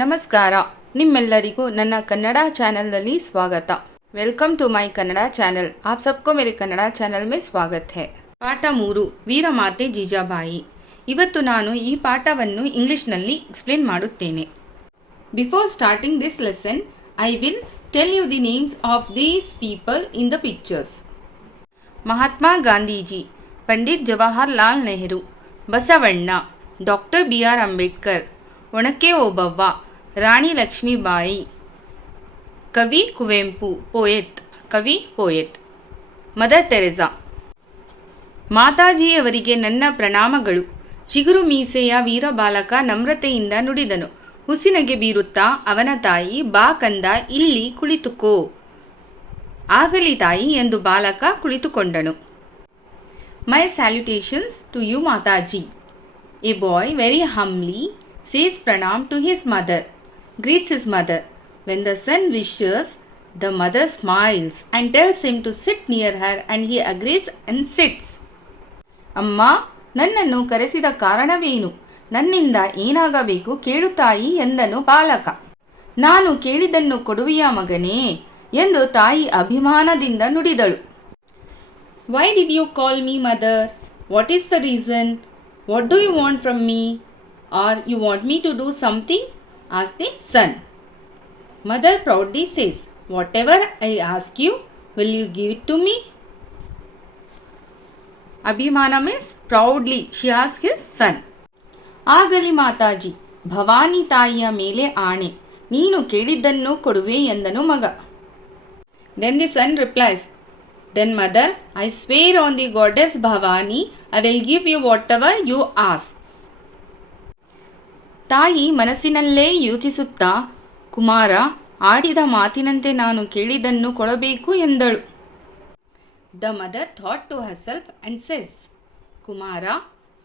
ನಮಸ್ಕಾರ, ನಿಮ್ಮೆಲ್ಲರಿಗೂ ನನ್ನ ಕನ್ನಡ ಚಾನಲ್ನಲ್ಲಿ ಸ್ವಾಗತ। Welcome to my Kannada channel. आप सबको मेरे ಕನ್ನಡ ಚಾನಲ್ में स्वागत है। ಪಾಠ 3 ವೀರಮಾತೆ ಜೀಜಾಬಾಯಿ। ಇವತ್ತು ನಾನು ಈ ಪಾಠವನ್ನು ಇಂಗ್ಲಿಷ್ನಲ್ಲಿ ಎಕ್ಸ್ಪ್ಲೇನ್ ಮಾಡುತ್ತೇನೆ। Before starting this lesson, I will tell you the names of these people in the pictures. Mahatma Gandhiji, Pandit Jawaharlal Nehru, Basavanna, doctor B R. Ambedkar, Onake Obavva, Rani Lakshmibai, ಕವಿ ಕುವೆಂಪು, ಪೋಯೆಟ್, ಮದರ್ ತೆರೆಸಾ। ಮಾತಾಜಿಯವರಿಗೆ ನನ್ನ ಪ್ರಣಾಮಗಳು। ಚಿಗುರು ಮೀಸೆಯ ವೀರಬಾಲಕ ನಮ್ರತೆಯಿಂದ ನುಡಿದನು। ಹುಸಿನಗೆ ಬೀರುತ್ತಾ ಅವನ ತಾಯಿ, ಬಾ ಕಂದ ಇಲ್ಲಿ ಕುಳಿತುಕೋ। ಆಗಲಿ ತಾಯಿ ಎಂದು ಬಾಲಕ ಕುಳಿತುಕೊಂಡನು। My salutations to you Mataji. A boy very humbly says pranam to his mother, greets his mother. When the son wishes, the mother smiles and tells him to sit near her, and he agrees and sits. ಅಮ್ಮ, ನನ್ನನ್ನು ಕರೆಸಿದ ಕಾರಣವೇನು? ನನ್ನಿಂದ ಏನಾಗಬೇಕು ಕೇಳು ತಾಯಿ ಎಂದನು ಬಾಲಕ। ನಾನು ಕೇಳಿದ್ದನ್ನು ಕೊಡುವೆಯ ಮಗನೇ ಎಂದು ತಾಯಿ ಅಭಿಮಾನದಿಂದ ನುಡಿದಳು। Why did you call me mother? What is the reason? What do you want from me? Or you want me to do something? asked the son. Mother proudly says, whatever I ask you, will you give it to me? Abhimana means proudly she asked his son. ಆಗಲಿ ಮಾತಾಜಿ, ಭವಾನಿ ತಾಯಿಯ ಮೇಲೆ ಆಣೆ, ನೀನು ಕೇಳಿದ್ದನ್ನು ಕೊಡುವೆ ಎಂದನು ಮಗ। Then the son replies, then mother, I swear on the goddess Bhavani, I will give you whatever you ask. ತಾಯಿ ಮನಸ್ಸಿನಲ್ಲೇ ಯೋಚಿಸುತ್ತಾ, ಕುಮಾರ ಆಡಿದ ಮಾತಿನಂತೆ ನಾನು ಕೇಳಿದ್ದನ್ನು ಕೊಡಬೇಕು ಎಂದಳು। The mother thought to herself and says,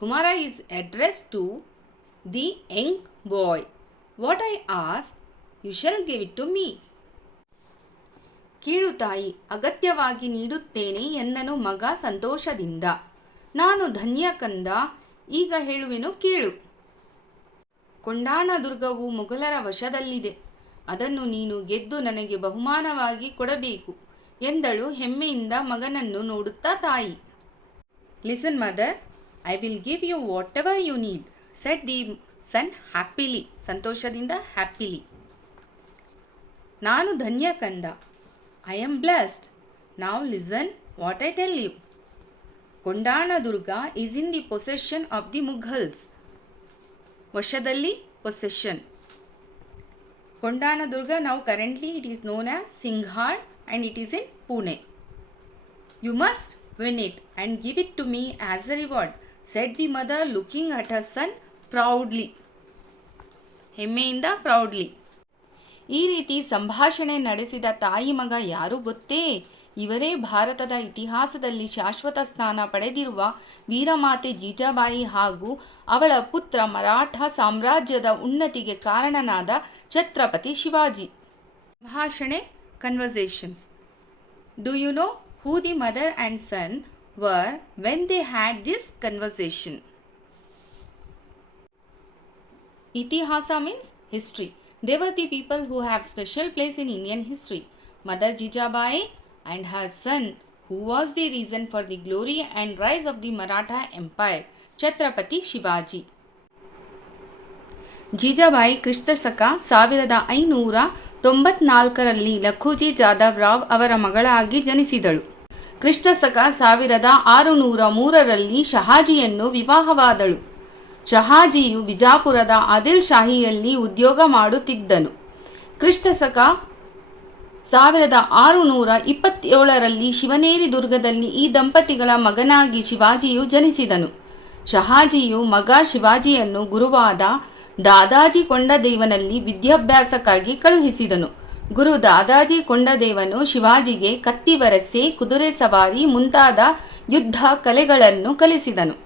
ಕುಮಾರ is address to the young boy. What I ask you shall give it to me. ಕೇಳು ತಾಯಿ, ಅಗತ್ಯವಾಗಿ ನೀಡುತ್ತೇನೆ ಎಂದನು ಮಗ ಸಂತೋಷದಿಂದ। ನಾನು ಧನ್ಯ ಕಂದ, ಈಗ ಹೇಳುವೆನು ಕೇಳು। ಕೊಂಡಾಣ ದುರ್ಗವು ಮೊಘಲರ ವಶದಲ್ಲಿದೆ, ಅದನ್ನು ನೀನು ಗೆದ್ದು ನನಗೆ ಬಹುಮಾನವಾಗಿ ಕೊಡಬೇಕು ಎಂದಳು ಹೆಮ್ಮೆಯಿಂದ ಮಗನನ್ನು ನೋಡುತ್ತಾ ತಾಯಿ। Listen mother, I will give you whatever you need, said the son happily, ಸಂತೋಷದಿಂದ ಹ್ಯಾಪಿಲಿ। ನಾನು ಧನ್ಯ ಕಂದ, I am blessed, now listen what I tell you. Kondana Durga is in the possession of the Mughals, ವಶದಲ್ಲಿ possession. Kondana Durga now currently it is known as Sinhagad and it is in Pune. You must win it and give it to me as a reward, shed the mother looking at her son proudly, ಹೆಮ್ಮೆಯಿಂದ proudly. ಈ ರೀತಿ ಸಂಭಾಷಣೆ ನಡೆಸಿದ ತಾಯಿ ಮಗ ಯಾರು ಗೊತ್ತೇ? ಇವರೇ ಭಾರತದ ಇತಿಹಾಸದಲ್ಲಿ ಶಾಶ್ವತ ಸ್ಥಾನ ಪಡೆದಿರುವ ವೀರಮಾತೆ ಜೀಜಾಬಾಯಿ ಹಾಗೂ ಅವಳ ಪುತ್ರ ಮರಾಠ ಸಾಮ್ರಾಜ್ಯದ ಉನ್ನತಿಗೆ ಕಾರಣನಾದ ಛತ್ರಪತಿ ಶಿವಾಜಿ। ಸಂಭಾಷಣೆ, conversations. Do you know who the mother and son were when they had this conversation? ಇತಿಹಾಸ means history. They were the people who have special place in Indian history. Mother Jijabai and her son, who was the reason for the glory and rise of the Maratha Empire, Chhatrapati Shivaji. Jijabai ಕ್ರಿಸ್ತಶಕ 1594ರಲ್ಲಿ ಲಖುಜಿ ಜಾಧವ್ ರಾವ್ ಅವರ ಮಗಳಾಗಿ ಜನಿಸಿದಳು। ಕ್ರಿಸ್ತಶಕ 1603ರಲ್ಲಿ ಶಹಾಜಿಯನ್ನು ವಿವಾಹವಾದಳು। ಶಹಾಜಿಯು ಬಿಜಾಪುರದ ಆದಿಲ್ ಶಾಹಿಯಲ್ಲಿ ಉದ್ಯೋಗ ಮಾಡುತ್ತಿದ್ದನು। ಕ್ರಿಸ್ತಶಕ 1627ರಲ್ಲಿ ಶಿವನೇರಿ ದುರ್ಗದಲ್ಲಿ ಈ ದಂಪತಿಗಳ ಮಗನಾಗಿ ಶಿವಾಜಿಯು ಜನಿಸಿದನು। ಶಹಾಜಿಯು ಮಗ ಶಿವಾಜಿಯನ್ನು ಗುರುವಾದ ದಾದಾಜಿ ಕೊಂಡದೇವನಲ್ಲಿ ವಿದ್ಯಾಭ್ಯಾಸಕ್ಕಾಗಿ ಕಳುಹಿಸಿದನು। ಗುರು ದಾದಾಜಿ ಕೊಂಡದೇವನು ಶಿವಾಜಿಗೆ ಕತ್ತಿವರಸೆ, ಕುದುರೆ ಸವಾರಿ ಮುಂತಾದ ಯುದ್ಧ ಕಲೆಗಳನ್ನು ಕಲಿಸಿದನು।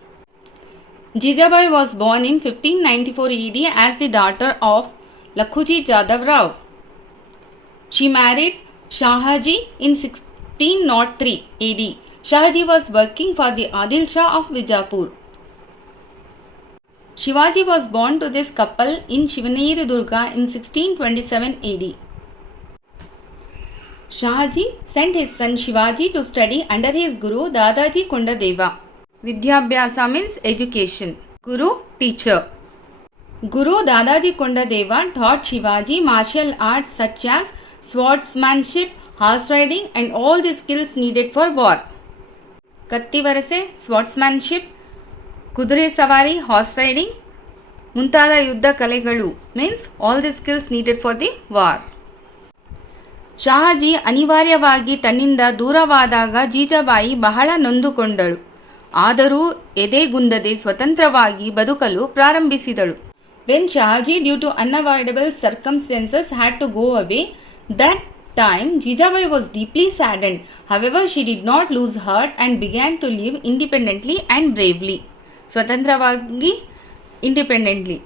Jijabai was born in 1594 AD as the daughter of Lakhuji Jadhav Rao. She married Shahaji in 1603 AD. Shahaji was working for the Adil Shah of Bijapur. Shivaji was born to this couple in Shivaneri Durga in 1627 AD. Shahaji sent his son Shivaji to study under his guru Dadaji Kondadeva. Vidyabhyasa means education. Guru, teacher. Guru Dadaji Kondadeva taught Shivaji martial arts such as swordsmanship, horse riding and all the skills needed for war. ಕತ್ತಿ ವರಸೆ, ಸ್ವಾರ್ಡ್ಸ್ಮ್ಯಾನ್ಶಿಪ್, ಕುದುರೆ ಸವಾರಿ, horse riding ಮುಂತಾದ ಯುದ್ಧ ಕಲೆಗಳು means all the skills needed for the war. Shahaji ಅನಿವಾರ್ಯವಾಗಿ ತನ್ನಿಂದ ದೂರವಾದಾಗ ಜೀಜಾಬಾಯಿ ಬಹಳ ನೊಂದುಕೊಂಡಳು. ಆದರೂ ಎದೆಗುಂದದೆ ಸ್ವತಂತ್ರವಾಗಿ ಬದುಕಲು ಪ್ರಾರಂಭಿಸಿದಳು. When Shahaji due to unavoidable circumstances had to go away, that time Jijabai was deeply saddened. However, she did not lose heart and began to live independently and bravely. ಸ್ವತಂತ್ರವಾಗಿ, independently,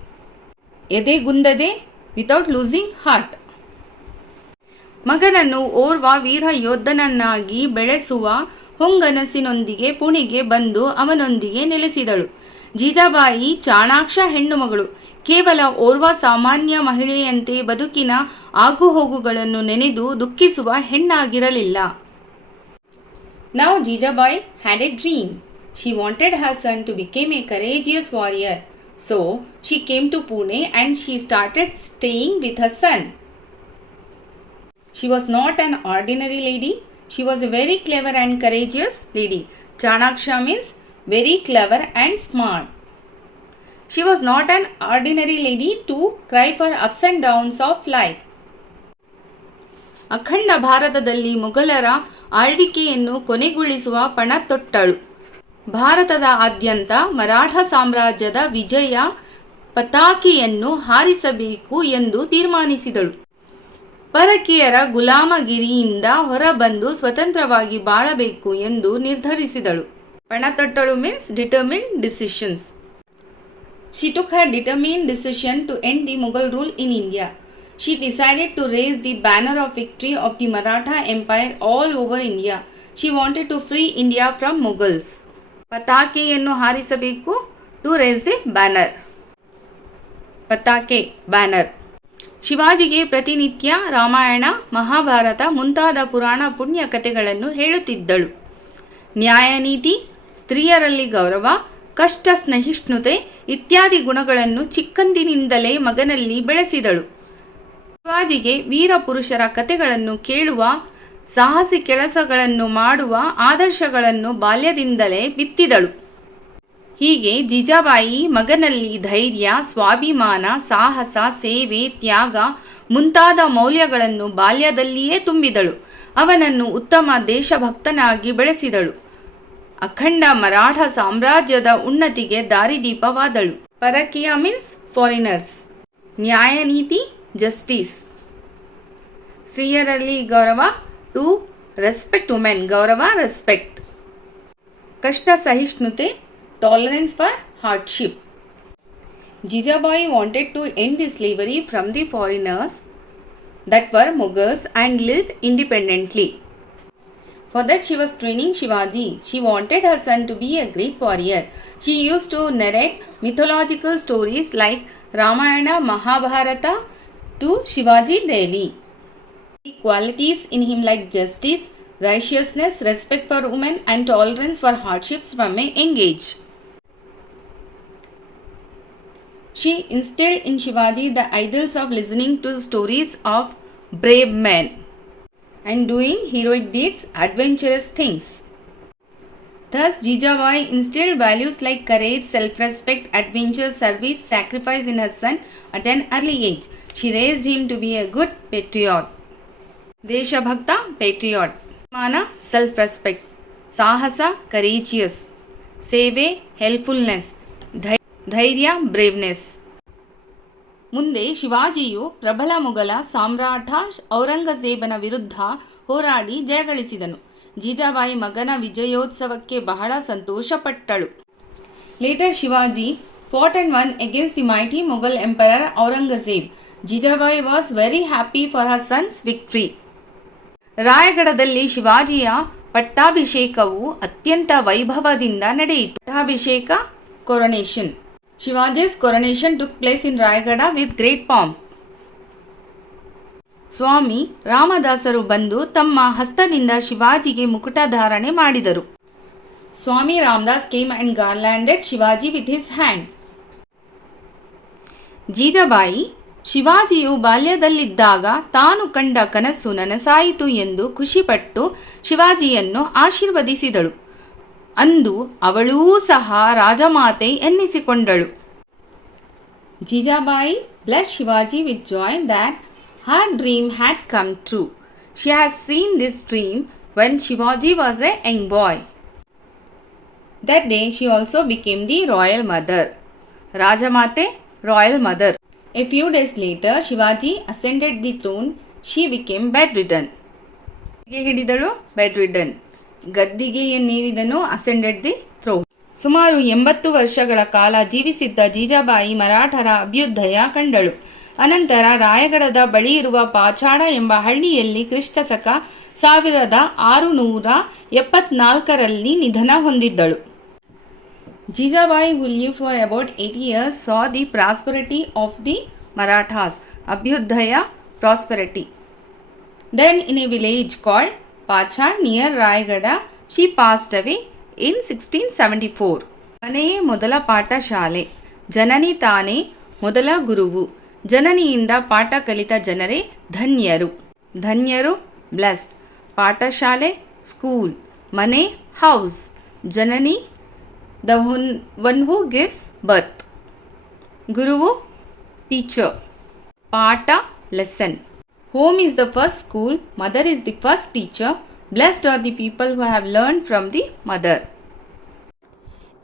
ಎದೆಗುಂದದೆ, without losing heart. ಮಗನನ್ನು ಓರ್ವ ವೀರ ಯೋಧನನ್ನಾಗಿ ಬೆಳೆಸುವ ಹೊಂಗನಸಿನೊಂದಿಗೆ ಪುಣೆಗೆ ಬಂದು ಅವನೊಂದಿಗೆ ನೆಲೆಸಿದಳು. ಜೀಜಾಬಾಯಿ ಚಾಣಾಕ್ಷ ಹೆಣ್ಣು ಮಗಳು. ಕೇವಲ ಓರ್ವ ಸಾಮಾನ್ಯ ಮಹಿಳೆಯಂತೆ ಬದುಕಿನ ಆಗುಹೋಗುಗಳನ್ನು ನೆನೆದು ದುಃಖಿಸುವ ಹೆಣ್ಣಾಗಿರಲಿಲ್ಲ. Now Jijabai had a dream. She wanted her son to become a courageous warrior. So she came to Pune and she started staying with her son. She was not an ordinary lady. She was a very clever and courageous lady. Chanaksha means very clever and smart. She was not an ordinary lady to cry for ups and downs of life. ಅಖಂಡ ಭಾರತದಲ್ಲಿ ಮೊಘಲರ ಆಳ್ವಿಕೆಯನ್ನು ಕೊನೆಗೊಳಿಸುವ ಪಣ ತೊಟ್ಟಳು. ಭಾರತದ ಆದ್ಯಂತ ಮರಾಠ ಸಾಮ್ರಾಜ್ಯದ ವಿಜಯ ಪತಾಕೆಯನ್ನು ಹಾರಿಸಬೇಕು ಎಂದು ತೀರ್ಮಾನಿಸಿದಳು. ಪರಕೀಯರ ಗುಲಾಮಗಿರಿಯಿಂದ ಹೊರಬಂದು ಸ್ವತಂತ್ರವಾಗಿ ಬಾಳಬೇಕು ಎಂದು ನಿರ್ಧರಿಸಿದಳು. ಪಣ ತೊಟ್ಟಳು means determined decisions. She took her determined decision to end the Mughal rule in India. She decided to raise the banner of victory of the Maratha Empire all over India. She wanted to free India from Mughals. ಪತಾಕೆಯನ್ನು ಹಾರಿಸಬೇಕು, to raise the banner. ಪತಾಕೆ, banner. ಶಿವಾಜಿಗೆ ಪ್ರತಿನಿತ್ಯ ರಾಮಾಯಣ, ಮಹಾಭಾರತ ಮುಂತಾದ ಪುರಾಣ ಪುಣ್ಯ ಕಥೆಗಳನ್ನು ಹೇಳುತ್ತಿದ್ದಳು. ನ್ಯಾಯನೀತಿ, ಸ್ತ್ರೀಯರಲ್ಲಿ ಗೌರವ, ಕಷ್ಟ ಸಹಿಷ್ಣುತೆ ಇತ್ಯಾದಿ ಗುಣಗಳನ್ನು ಚಿಕ್ಕಂದಿನಿಂದಲೇ ಮಗನಲ್ಲಿ ಬೆಳೆಸಿದಳು. ಶಿವಾಜಿಗೆ ವೀರ ಪುರುಷರ ಕಥೆಗಳನ್ನು ಕೇಳುವ, ಸಾಹಸಿ ಕೆಲಸಗಳನ್ನು ಮಾಡುವ ಆದರ್ಶಗಳನ್ನು ಬಾಲ್ಯದಿಂದಲೇ ಬಿತ್ತಿದಳು. ಹೀಗೆ ಜೀಜಾಬಾಯಿ ಮಗನಲ್ಲಿ ಧೈರ್ಯ, ಸ್ವಾಭಿಮಾನ, ಸಾಹಸ, ಸೇವೆ, ತ್ಯಾಗ ಮುಂತಾದ ಮೌಲ್ಯಗಳನ್ನು ಬಾಲ್ಯದಲ್ಲಿಯೇ ತುಂಬಿದಳು. ಅವನನ್ನು ಉತ್ತಮ ದೇಶಭಕ್ತನಾಗಿ ಬೆಳೆಸಿದಳು. ಅಖಂಡ ಮರಾಠ ಸಾಮ್ರಾಜ್ಯದ ಉನ್ನತಿಗೆ ದಾರಿದೀಪವಾದಳು. ಪರಕೀಯ ಮೀನ್ಸ್ ಫಾರಿನರ್ಸ್. ನ್ಯಾಯನೀತಿ, ಜಸ್ಟಿಸ್. ಸ್ತ್ರೀಯರಲ್ಲಿ ಗೌರವ, ಟು ರೆಸ್ಪೆಕ್ಟ್ ವುಮೆನ್, ಗೌರವ, ರೆಸ್ಪೆಕ್ಟ್. ಕಷ್ಟ ಸಹಿಷ್ಣುತೆ, tolerance for hardship. Jijabai wanted to end the slavery from the foreigners that were Mughals and lived independently. For that she was training Shivaji. She wanted her son to be a great warrior. She used to narrate mythological stories like Ramayana, Mahabharata to Shivaji daily. The qualities in him like justice, righteousness, respect for women and tolerance for hardships from a young age. She instilled in Shivaji the ideals of listening to stories of brave men and doing heroic deeds, adventurous things. Thus, Jijabai instilled values like courage, self-respect, adventure, service, sacrifice in her son at an early age. She raised him to be a good patriot. Deshabhakta, patriot. Mana, self-respect. Sahasa, courageous. Seve, helpfulness. ಧೈರ್ಯ, ಬ್ರೇವ್ನೆಸ್. ಮುಂದೆ ಶಿವಾಜಿಯು ಪ್ರಬಲ ಮೊಘಲ ಸಾಮ್ರಾಟ ಔರಂಗಜೇಬನ ವಿರುದ್ಧ ಹೋರಾಡಿ ಜಯಗಳಿಸಿದನು. ಜೀಜಾಬಾಯಿ ಮಗನ ವಿಜಯೋತ್ಸವಕ್ಕೆ ಬಹಳ ಸಂತೋಷಪಟ್ಟಳು. Later Shivaji fought and won against the mighty Mughal Emperor Aurangzeb. Jijabai was very happy for her son's victory. ರಾಯಗಢದಲ್ಲಿ ಶಿವಾಜಿಯ ಪಟ್ಟಾಭಿಷೇಕವು ಅತ್ಯಂತ ವೈಭವದಿಂದ ನಡೆಯಿತು. ಪಟ್ಟಾಭಿಷೇಕ, ಕೊರೊನೇಷನ್. Shivaji's coronation took place in Rayagada with great pomp. ಸ್ವಾಮಿ ರಾಮದಾಸರು ಬಂದು ತಮ್ಮ ಹಸ್ತದಿಂದ ಶಿವಾಜಿಗೆ ಮುಕುಟ ಧಾರಣೆ ಮಾಡಿದರು. ಸ್ವಾಮಿ Ramdas came and garlanded Shivaji with his hand. Jijabai ಶಿವಾಜಿಯು ಬಾಲ್ಯದಲ್ಲಿದ್ದಾಗ ತಾನು ಕಂಡ ಕನಸು ನನಸಾಯಿತು ಎಂದು ಖುಷಿಪಟ್ಟು ಶಿವಾಜಿಯನ್ನು ಆಶೀರ್ವದಿಸಿದಳು. ಅಂದು ಅವಳೂ ಸಹ ರಾಜಮಾತೆ ಎನ್ನಿಸಿಕೊಂಡಳು. Jijabai blessed Shivaji with joy that her dream had come true. She has seen this dream when Shivaji was a young boy. That day she also became the royal mother. Rajamate, royal mother. A few days later, Shivaji ascended the throne. She became bedridden. ಹಿಡಿದಳು bedridden. ಗದ್ದಿಗೆ ಏರಿದನು ascended the throne. ಸುಮಾರು 80 ವರ್ಷಗಳ ಕಾಲ ಜೀವಿಸಿದ್ದ ಜೀಜಾಬಾಯಿ ಮರಾಠರ ಅಭ್ಯುದಯ ಕಂಡಳು. ಅನಂತರ ರಾಯಗಢದ ಬಳಿ ಇರುವ ಪಾಚಾಡ ಎಂಬ ಹಳ್ಳಿಯಲ್ಲಿ ಕ್ರಿಸ್ತಶಕ 1674ರಲ್ಲಿ ನಿಧನ ಹೊಂದಿದ್ದಳು. Jijabai, who lived for about 80 years, saw the prosperity of the Marathas, Abhyudaya prosperity. Then in a village called Pachad near Rayagada, she passed away in 1674. ಮನೆಯೇ ಮೊದಲ ಪಾಠಶಾಲೆ, ಜನನಿ ತಾನೇ ಮೊದಲ ಗುರುವು. ಜನನಿಯಿಂದ ಪಾಠ ಕಲಿತ ಜನರೇ ಧನ್ಯರು. ಧನ್ಯರು ಬ್ಲೆಸ್ಡ್. ಪಾಠಶಾಲೆ ಸ್ಕೂಲ್, ಮನೆ house, Janani the one who gives birth. Guruvu teacher. Pata lesson. Home is the first school, mother is the first teacher. Blessed are the people who have learned from the mother.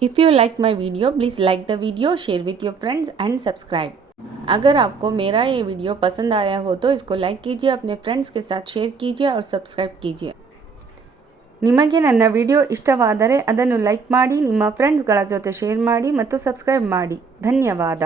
If you like my video, please like the video, share with your friends and subscribe. अगर आपको मेरा ये video पसंद आया हो तो इसको like कीजिए, अपने फ्रेंड्स के साथ शेयर कीजिए और सब्सक्राइब कीजिए. ನಿಮಗೆ ನನ್ನ ವಿಡಿಯೋ ಇಷ್ಟವಾದರೆ ಅದನ್ನು ಲೈಕ್ ಮಾಡಿ, ನಿಮ್ಮ ಫ್ರೆಂಡ್ಸ್ಗಳ ಜೊತೆ ಶೇರ್ ಮಾಡಿ ಮತ್ತು ಸಬ್ಸ್ಕ್ರೈಬ್ ಮಾಡಿ. ಧನ್ಯವಾದ.